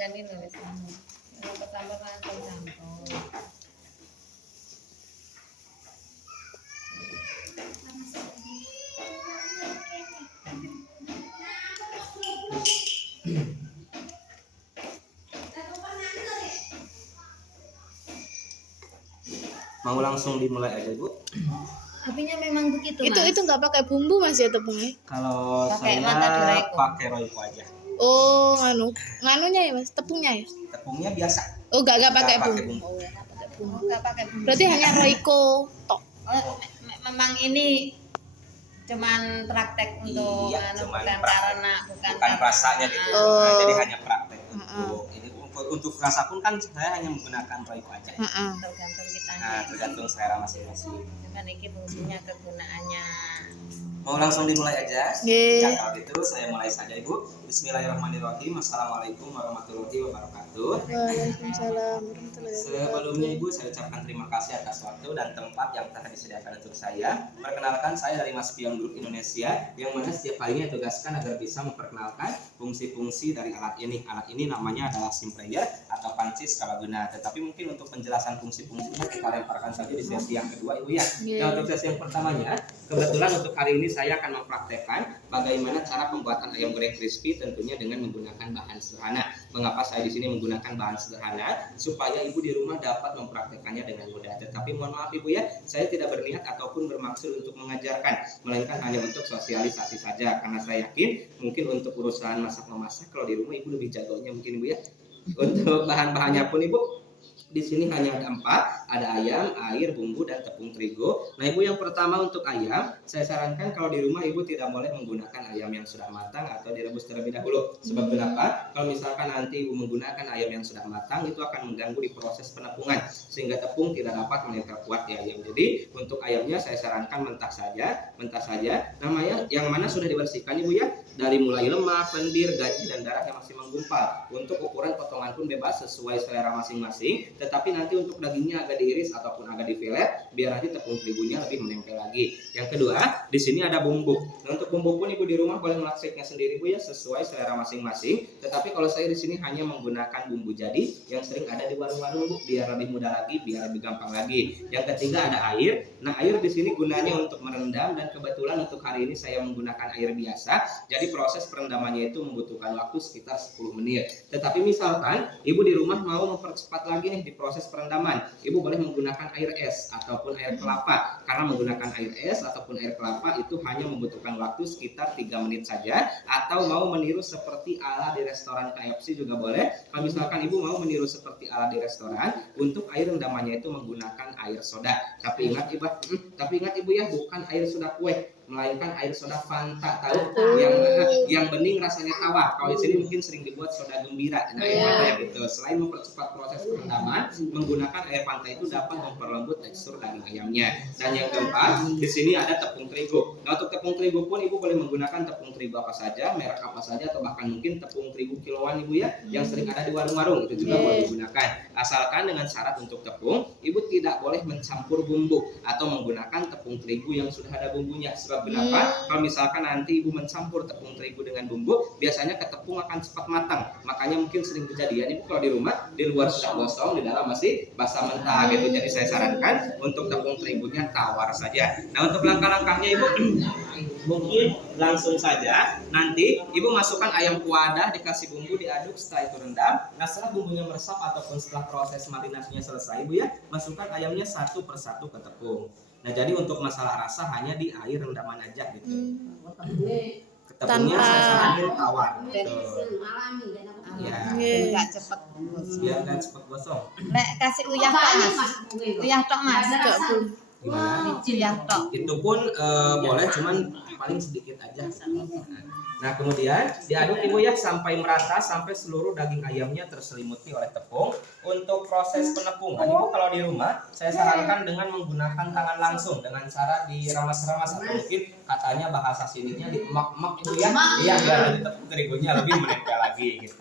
ikan ini wis anu. Campur langsung campur. Mau langsung dimulai aja Bu? Apinya memang begitu, Mas. Itu nggak pakai bumbu Mas ya tepungnya? Kalau Pakai saya mata Royco. pakai Royco aja. Oh, nganunya ya Mas, tepungnya ya? Tepungnya biasa. Oh, nggak pakai Nggak pakai bumbu. bumbu. Oh, nggak pakai bumbu. Enggak pakai bumbu. Berarti hanya Royco tok. Memang ini cuman praktek untuk Iya, anu, cuman bukan praktek. karena Bukan rasanya gitu. Oh. Nah, jadi hanya praktek ini untuk rasa pun kan saya hanya menggunakan Royco aja. tergantung kita. Nah, tergantung selera masing-masing. Cuman ini fungsinya kegunaannya. Mau langsung dimulai aja? Ye. Ya, kalau gitu saya mulai saja Ibu. Bismillahirrahmanirrahim. Assalamualaikum warahmatullahi wabarakatuh. Waalaikumsalam warahmatullahi Sebelumnya Ibu, saya ucapkan terima kasih atas waktu dan tempat yang telah disediakan untuk saya. Perkenalkan, saya dari Mas Pion Group Indonesia, yang mana setiap harinya ditugaskan agar bisa memperkenalkan fungsi-fungsi dari alat ini. Alat ini namanya adalah sim player atau panci skalaguna. Tetapi mungkin untuk penjelasan fungsi-fungsinya kita lemparkan saja di sesi yang kedua Ibu ya. Nah, untuk sesi yang pertamanya, kebetulan untuk hari ini saya akan mempraktekkan bagaimana cara pembuatan ayam goreng crispy, tentunya dengan menggunakan bahan sederhana. Mengapa saya di sini menggunakan bahan sederhana? Supaya Ibu di rumah dapat mempraktekannya dengan mudah. Tetapi mohon maaf Ibu ya, saya tidak berniat ataupun bermaksud untuk mengajarkan, melainkan hanya untuk sosialisasi saja. Karena saya yakin mungkin untuk urusan masak-memasak kalau di rumah Ibu lebih jagonya mungkin Ibu ya. Untuk bahan-bahannya pun Ibu di sini hanya ada 4, ada ayam, air, bumbu, dan tepung terigu. Nah Ibu, yang pertama untuk ayam, saya sarankan kalau di rumah Ibu tidak boleh menggunakan ayam yang sudah matang atau direbus terlebih dahulu. Sebab kenapa? Kalau misalkan nanti Ibu menggunakan ayam yang sudah matang, itu akan mengganggu di proses penepungan, sehingga tepung tidak dapat menempel kuat di ayam. Jadi untuk ayamnya saya sarankan mentah saja. Namanya yang mana sudah dibersihkan Ibu ya, dari mulai lemak, lendir, gaji, dan darah yang masih menggumpal. Untuk ukuran potongan pun bebas sesuai selera masing-masing. Tetapi nanti untuk dagingnya agak diiris ataupun agak difilet biar nanti tepung terigunya lebih menempel lagi. Yang kedua, di sini ada bumbu. Nah, untuk bumbu pun Ibu di rumah boleh meraciknya sendiri Bu ya, sesuai selera masing-masing. Tetapi kalau saya di sini hanya menggunakan bumbu jadi yang sering ada di warung-warung Bu, biar lebih mudah lagi, biar lebih gampang lagi. Yang ketiga ada air. Nah, air di sini gunanya untuk merendam, dan kebetulan untuk hari ini saya menggunakan air biasa. Jadi proses perendamannya itu membutuhkan waktu sekitar 10 menit. Tetapi misalkan Ibu di rumah mau mempercepat lagi nih di proses perendaman, Ibu boleh menggunakan air es ataupun air kelapa. Karena menggunakan air es ataupun air kelapa itu hanya membutuhkan waktu sekitar 3 menit saja. Atau mau meniru seperti ala di restoran KFC juga boleh. Kalau misalkan Ibu mau meniru seperti ala di restoran, untuk air rendamannya itu menggunakan air soda. Tapi ingat Ibu ya, bukan air soda kue, melainkan air soda Fanta, tahu yang bening rasanya tawar. Kalau di sini mungkin sering dibuat soda gembira. Nah, kayak gitu. Selain mempercepat proses perendaman, menggunakan air Fanta itu dapat memperlembut tekstur daging ayamnya. Dan yang keempat, di sini ada tepung terigu. Nah, untuk tepung terigu pun Ibu boleh menggunakan tepung terigu apa saja, merek apa saja, atau bahkan mungkin tepung terigu kiloan Ibu ya, yang sering ada di warung-warung, itu juga boleh digunakan. Asalkan dengan syarat untuk tepung, Ibu tidak boleh mencampur bumbu atau menggunakan tepung terigu yang sudah ada bumbunya. Sebab kenapa? Kalau misalkan nanti Ibu mencampur tepung terigu dengan bumbu, biasanya ke tepung akan cepat matang. Makanya mungkin sering kejadian Ibu kalau di rumah, di luar sudah gosong, di dalam masih basah mentah gitu. Jadi saya sarankan untuk tepung terigunya tawar saja. Nah, untuk langkah-langkahnya Ibu mungkin langsung saja. Nanti Ibu masukkan ayam ke wadah, dikasih bumbu, diaduk, setelah itu rendam. Nah, setelah bumbunya meresap ataupun setelah proses marinasinya selesai Ibu ya, masukkan ayamnya satu persatu ke tepung. Nah, jadi untuk masalah rasa hanya di air rendaman aja gitu. Tepungnya saya saranin tawar gitu. Ya, Enggak cepet. biar nggak cepat gosong. Lek kasih uyah tok Mas. Uyah tok Mas. Gimana? Uyah tok. Itu pun boleh, cuman paling sedikit aja. Nah, kemudian diaduk Ibu ya sampai merata, sampai seluruh daging ayamnya terselimuti oleh tepung. Untuk proses penepungan Ibu kalau di rumah, saya sarankan dengan menggunakan tangan langsung, dengan cara diramas-ramas atau mungkin katanya bahasa sininya diemak-emak Ibu ya. Iya, biar nanti tepung terigunya lebih menempel lagi gitu.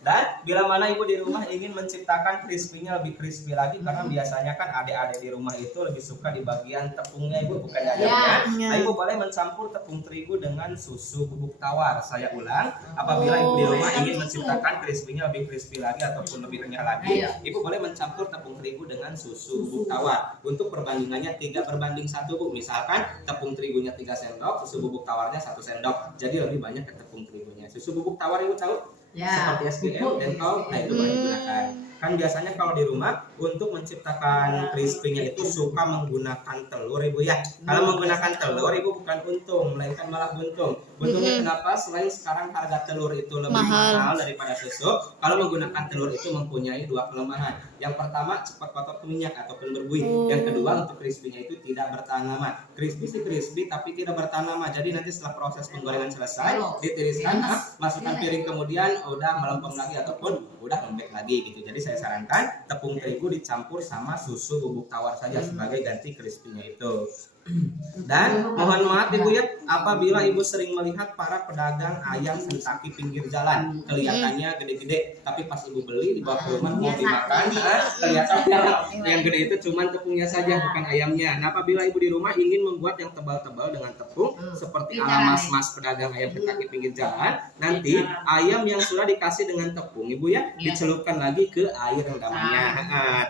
Dan bila mana ibu di rumah ingin menciptakan crispy-nya lebih crispy lagi, karena biasanya kan adik-adik di rumah itu lebih suka di bagian tepungnya ibu, bukan di ayamnya. Nah, ibu boleh mencampur tepung terigu dengan susu bubuk tawar. Saya ulang, apabila ibu di rumah ingin menciptakan crispy-nya lebih crispy lagi ataupun lebih renyah lagi, ibu boleh mencampur tepung terigu dengan susu bubuk tawar. Untuk perbandingannya 3:1 bu. Misalkan tepung terigunya 3 sendok, susu bubuk tawarnya 1 sendok. Jadi lebih banyak ke tepung terigunya. Susu bubuk tawar ibu tahu? Seperti SPM, Dental, nah itu boleh digunakan. Kan biasanya kalau di rumah untuk menciptakan crispy-nya itu suka menggunakan telur ibu ya. Kalau menggunakan telur ibu bukan untung, melainkan malah buntung. Buntungnya kenapa? Selain sekarang harga telur itu lebih mahal daripada susu, kalau menggunakan telur itu mempunyai 2 kelemahan. Yang pertama cepat kotor minyak ataupun berbuih. Yang kedua untuk crispy-nya itu tidak bertahan lama. Crispy sih crispy tapi tidak bertahan lama. Jadi nanti setelah proses penggorengan selesai, ditiriskan, masukkan piring, kemudian udah melempem lagi ataupun udah lembek lagi gitu. Jadi saya sarankan tepung terigu dicampur sama susu bubuk tawar saja sebagai ganti crispy-nya itu. Dan mohon maaf ibu ya, apabila ibu sering melihat para pedagang ayam sentaki pinggir jalan, kelihatannya gede-gede, tapi pas ibu beli di bawah rumah mau dimakan, kelihatannya yang gede itu cuma tepungnya saja, bukan ayamnya. Nah, apabila ibu di rumah ingin membuat yang tebal-tebal dengan tepung seperti ala mas-mas pedagang ayam sentaki pinggir jalan, nanti ayam yang sudah dikasih dengan tepung ibu ya dicelupkan lagi ke air rendamannya.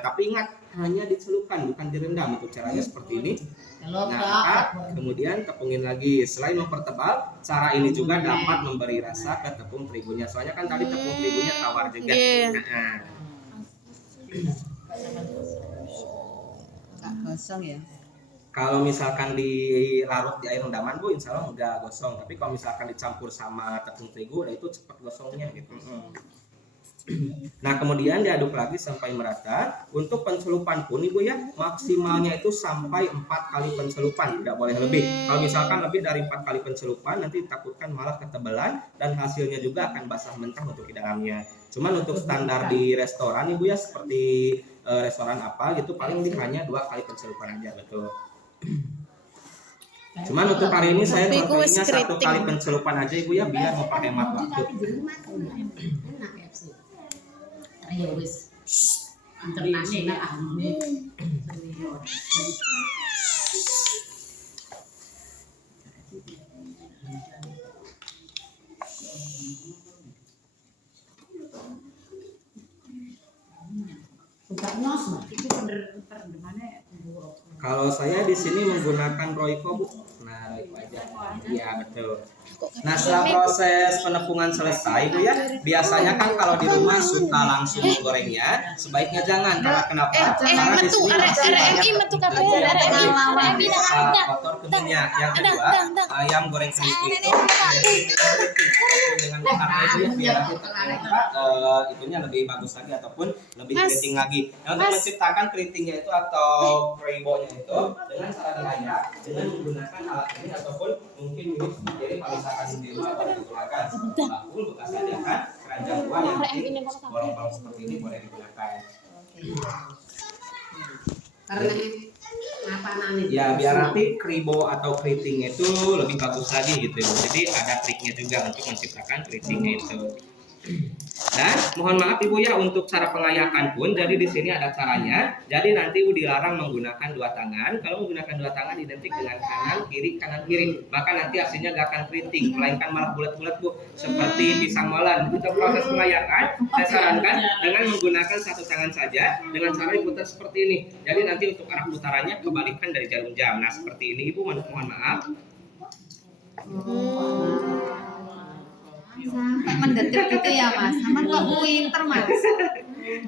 Tapi ingat, hanya dicelupkan bukan direndam. Untuk caranya seperti ini. Nah, angkat, kemudian tepungin lagi. Selain mempertebal, cara ini juga dapat memberi rasa ke tepung terigunya. Soalnya kan tadi tepung terigunya tawar juga. Gosong ya. Kalau misalkan dilarut di air rendaman bu, insya Allah enggak gosong. Tapi kalau misalkan dicampur sama tepung terigu, nah itu cepat gosongnya gitu. Nah, kemudian diaduk lagi sampai merata. Untuk pencelupan pun ibu ya, maksimalnya itu sampai 4 kali pencelupan, tidak boleh lebih. Kalau misalkan lebih dari 4 kali pencelupan, nanti ditakutkan malah ketebalan dan hasilnya juga akan basah mentah untuk di dalamnya. Cuman untuk standar di restoran ibu ya, seperti restoran apa gitu, paling hanya 2 kali pencelupan aja, betul. Cuman untuk hari ini saya contohnya 1 kali pencelupan aja ibu ya, biar memperhemat waktu. Ayo wis. Internasional ahli. Kalau saya di sini menggunakan Royco bu. Nah, Royco aja. Iya betul. Nah, setelah proses penepungan selesai bu ya, biasanya kan kalau di rumah suka langsung menggorengnya, sebaiknya jangan. Karena kenapa? Karena di sini masih banyak kotor ke minyak. Yang kedua, ayam goreng crispy itu dengan karena itu ya, biar nanti itunya lebih bagus lagi ataupun lebih keriting lagi. Nah, untuk menciptakan keritingnya itu atau kribonya itu dengan cara diayak dengan menggunakan alat ini ataupun mungkin ini sendiri kalau misalkan di rumah boleh digunakan bakul bekas ajakan keranjang buah yang bolong-bolong seperti ini boleh digunakan. Karena apa namanya? Ya biar nanti kribo atau keriting itu lebih bagus lagi gitu. Jadi ada triknya juga untuk menciptakan keritingnya itu. Nah, mohon maaf ibu ya untuk cara pengayakan pun. Jadi di sini ada caranya. Jadi nanti ibu dilarang menggunakan 2 tangan. Kalau menggunakan 2 tangan identik dengan kanan kiri. Maka nanti hasilnya gak akan keriting, melainkan malah bulat-bulat bu, seperti pisang molen. Untuk proses pengayakan, saya sarankan dengan menggunakan 1 tangan saja dengan cara diputar seperti ini. Jadi nanti untuk arah putarannya kebalikan dari jarum jam. Nah seperti ini ibu, mohon maaf. Sampai mendetik gitu ya mas, sama kok winter mas.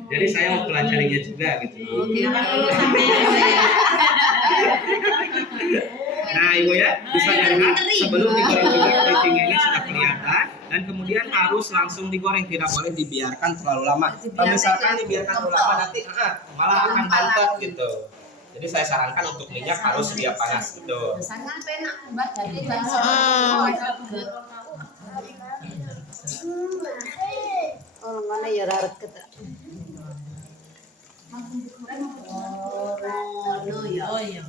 Jadi saya mau pelajarinya juga gitu. Nah ibu ya, bisa dilihat sebelum digoreng juga keritingnya ini sudah kelihatan. Dan kemudian harus langsung digoreng, tidak boleh dibiarkan terlalu lama. Kalau misalkan dibiarkan terlalu lama nanti malah akan bantet gitu. Jadi saya sarankan untuk minyak harus sedia panas gitu. Sangat enak mbak, jadi bahasa Oh, mana ya raret kita. Oh iya.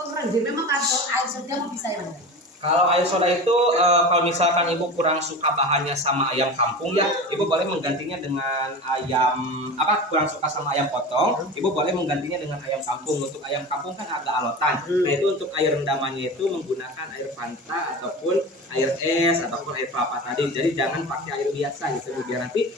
Oh orang dia memang kalau air sedang bisa ya. Kalau air soda itu kalau misalkan ibu kurang suka bahannya sama ayam kampung ya, ibu boleh menggantinya dengan ayam kurang suka sama ayam potong, ibu boleh menggantinya dengan ayam kampung. Untuk ayam kampung kan agak alotan. Nah itu untuk air rendamannya itu menggunakan air Fanta ataupun air es ataupun air kelapa tadi. Jadi jangan pakai air biasa gitu biar nanti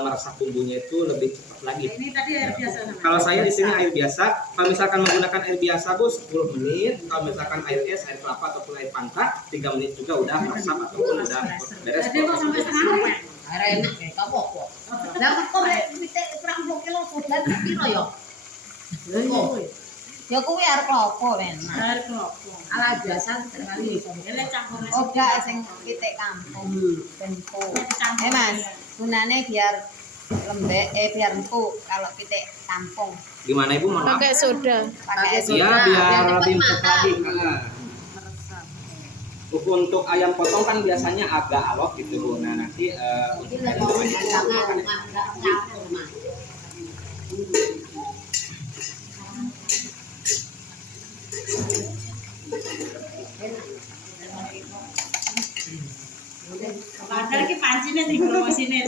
meresap bumbunya itu lebih cepat lagi. Ini tadi air biasa namanya. Kalau saya di sini air biasa. Kalau misalkan menggunakan air biasa Bu 10 menit. Kalau misalkan air es, air kelapa ataupun air Fanta 3 menit juga udah meresap ataupun udah beres. Jadi mau sampai setengah air enak kayak kamu kok. Lah kok pitik kurang 2 kilo sudah piro yo? Ya kuwi arep klopo men. Air klopo. Ala biasa terkali ini campur. Oh gak sing pitik kampung empuk. Mas, gunane biar lembek biar empuk kalau pitik kampung. Gimana Ibu? Mohon maaf. Pakai soda. Pakai Pakai Ya soda. biar Biar lebih cepat empuk matang. lagi. Untuk ayam potong kan biasanya agak alot gitu Bu. Nah nanti untuk ayam Campur mah. Padahal ki pancinya di bawah sini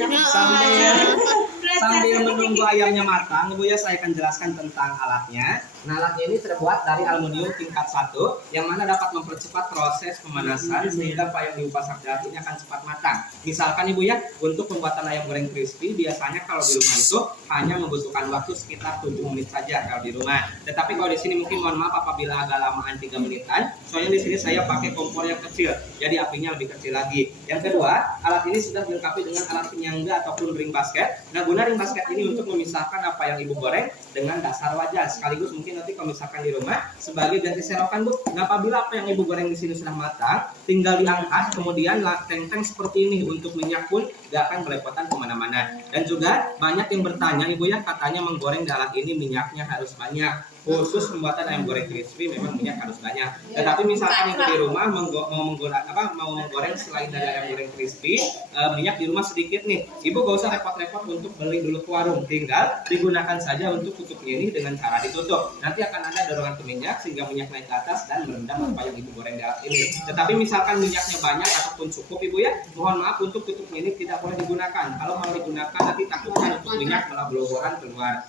Sambil menunggu ayamnya matang, Ibu ya saya akan jelaskan tentang alatnya. Nah, alatnya ini terbuat dari aluminium tingkat 1 yang mana dapat mempercepat proses pemanasan sehingga apa yang Ibu pasak dalam ini akan cepat matang. Misalkan Ibu ya, untuk pembuatan ayam goreng crispy biasanya kalau di rumah itu hanya membutuhkan waktu sekitar 7 menit saja kalau di rumah. Tetapi kalau di sini mungkin mohon maaf apabila agak lamaan 3 menitan, soalnya di sini saya pakai kompor yang kecil, jadi apinya lebih kecil lagi. Yang kedua, alat ini sudah dilengkapi dengan alat penyangga ataupun ring basket. Nah, guna ring basket ini untuk memisahkan apa yang Ibu goreng dengan dasar wajan. Sekaligus mungkin nanti kalau misalkan di rumah sebagai ganti serokan Bu. Nah, apabila apa yang Ibu goreng di sini sudah matang, tinggal diangkat, kemudian teng-teng seperti ini untuk minyak pun gak akan belepotan kemana-mana. Dan juga banyak yang bertanya Ibu ya, katanya menggoreng di alat ini minyaknya harus banyak. Khusus pembuatan ayam goreng crispy memang minyak harus banyak. Tetapi misalkan Ibu di rumah mau menggoreng selain dari ayam goreng crispy, minyak di rumah sedikit nih, Ibu gak usah repot-repot untuk beli dulu ke warung, tinggal digunakan saja untuk tutupnya ini dengan cara ditutup. Nanti akan ada dorongan ke minyak sehingga minyak naik ke atas dan merendam apa yang Ibu goreng di alat ini. Tetapi misalkan minyaknya banyak ataupun cukup Ibu ya, mohon maaf untuk tutupnya ini tidak boleh digunakan. Kalau mau digunakan nanti takutkan untuk minyak malah bloworan keluar.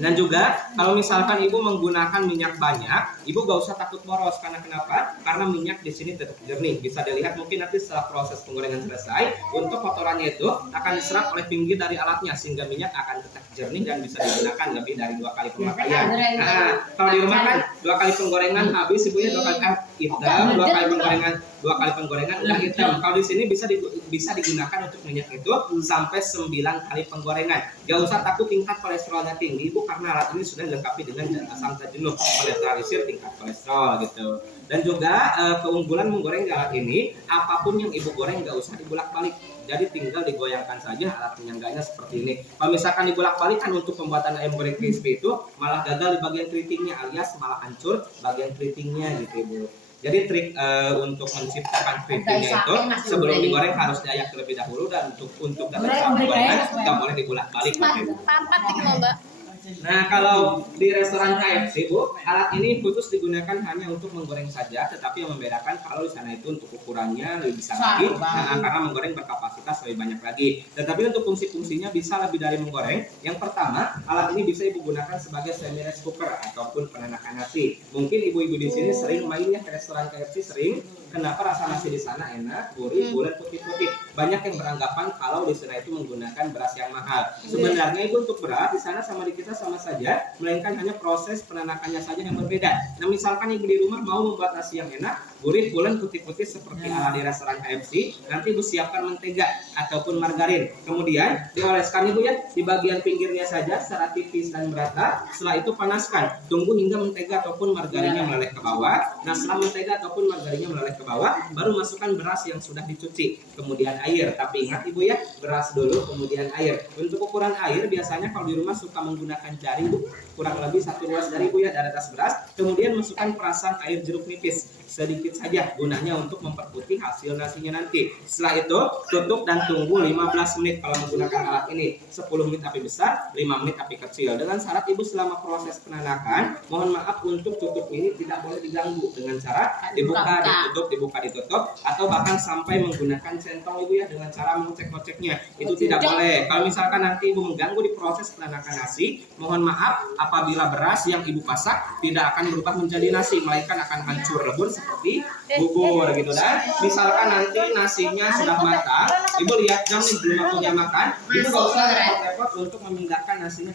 Dan juga kalau misalkan Ibu menggunakan minyak banyak, Ibu gak usah takut boros. Karena kenapa? Karena minyak di sini tetap jernih. Bisa dilihat mungkin nanti setelah proses penggorengan selesai, untuk kotorannya itu akan diserap oleh pinggir dari alatnya sehingga minyak akan tetap jernih dan bisa digunakan lebih dari 2 kali pemakaian. Nah, kalau di rumah kan 2 kali penggorengan habis Ibu ya, 2 kali hitam, 2 kali penggorengan udah hitam. Kalau di sini bisa digunakan untuk minyak itu sampai 9 kali penggorengan. Gak usah takut tingkat kolesterolnya tinggi Ibu, karena alat ini sudah dilengkapi dengan asam jenuh, menetralisir tingkat kolesterol gitu. Dan juga keunggulan menggoreng di alat ini, apapun yang Ibu goreng gak usah dibolak-balik. Jadi tinggal digoyangkan saja alat penyangganya seperti ini. Kalau misalkan dibolak-balik kan untuk pembuatan ayam goreng crispy itu malah gagal di bagian keritingnya, alias malah hancur bagian keritingnya gitu Ibu. Jadi trik untuk menciptakan keritingnya itu sebelum digoreng harus diayak terlebih dahulu, dan untuk dalam penggorengan nggak boleh dibolak-balik. Papat iki lho, Mbak. Nah, kalau di restoran KFC Bu, alat ini khusus digunakan hanya untuk menggoreng saja, tetapi yang membedakan kalau di sana itu untuk ukurannya lebih besar lagi, karena menggoreng berkapasitas lebih banyak lagi. Tetapi untuk fungsi-fungsinya bisa lebih dari menggoreng. Yang pertama, alat ini bisa Ibu gunakan sebagai semi rice cooker ataupun penanakan nasi. Mungkin ibu-ibu di sini sering mainnya ke restoran KFC sering. Kenapa rasa nasi di sana enak, gurih, bulat, putih-putih. Banyak yang beranggapan kalau di sana itu menggunakan beras yang mahal. Sebenarnya Ibu untuk beras di sana sama di kita sama saja, melainkan hanya proses penanakannya saja yang berbeda. Nah, misalkan Ibu di rumah mau membuat nasi yang enak, gurih, bulat, putih-putih seperti ala di restoran KFC, nanti Ibu siapkan mentega ataupun margarin. Kemudian dioleskan Ibu ya di bagian pinggirnya saja secara tipis dan merata. Setelah itu panaskan. Tunggu hingga mentega ataupun margarinnya meleleh ke bawah. Nah, setelah mentega ataupun margarinnya meleleh ke bawah, baru masukkan beras yang sudah dicuci, kemudian air. Tapi ingat Ibu ya, beras dulu kemudian air. Untuk ukuran air biasanya kalau di rumah suka menggunakan jari Bu, kurang lebih 1 ruas jari Bu ya dari atas beras. Kemudian masukkan perasan air jeruk nipis sedikit saja, gunanya untuk memperputih hasil nasinya nanti. Setelah itu tutup dan tunggu 15 menit kalau menggunakan alat ini. 10 menit api besar, 5 menit api kecil. Dengan syarat Ibu selama proses penanakan, mohon maaf untuk tutup ini tidak boleh diganggu dengan cara dibuka, ditutup, atau bahkan sampai menggunakan centong Ibu ya, dengan cara mengocek-ngoceknya. Itu tidak boleh. Kalau misalkan nanti Ibu mengganggu di proses penanakan nasi, mohon maaf apabila beras yang Ibu pasak tidak akan berubah menjadi nasi, melainkan akan hancur lebur seperti bubur gitu. Dan misalkan nanti nasinya sudah matang, Ibu lihat jam nih belum waktunya makan, Ibu gak usah repot-repot untuk memindahkan nasinya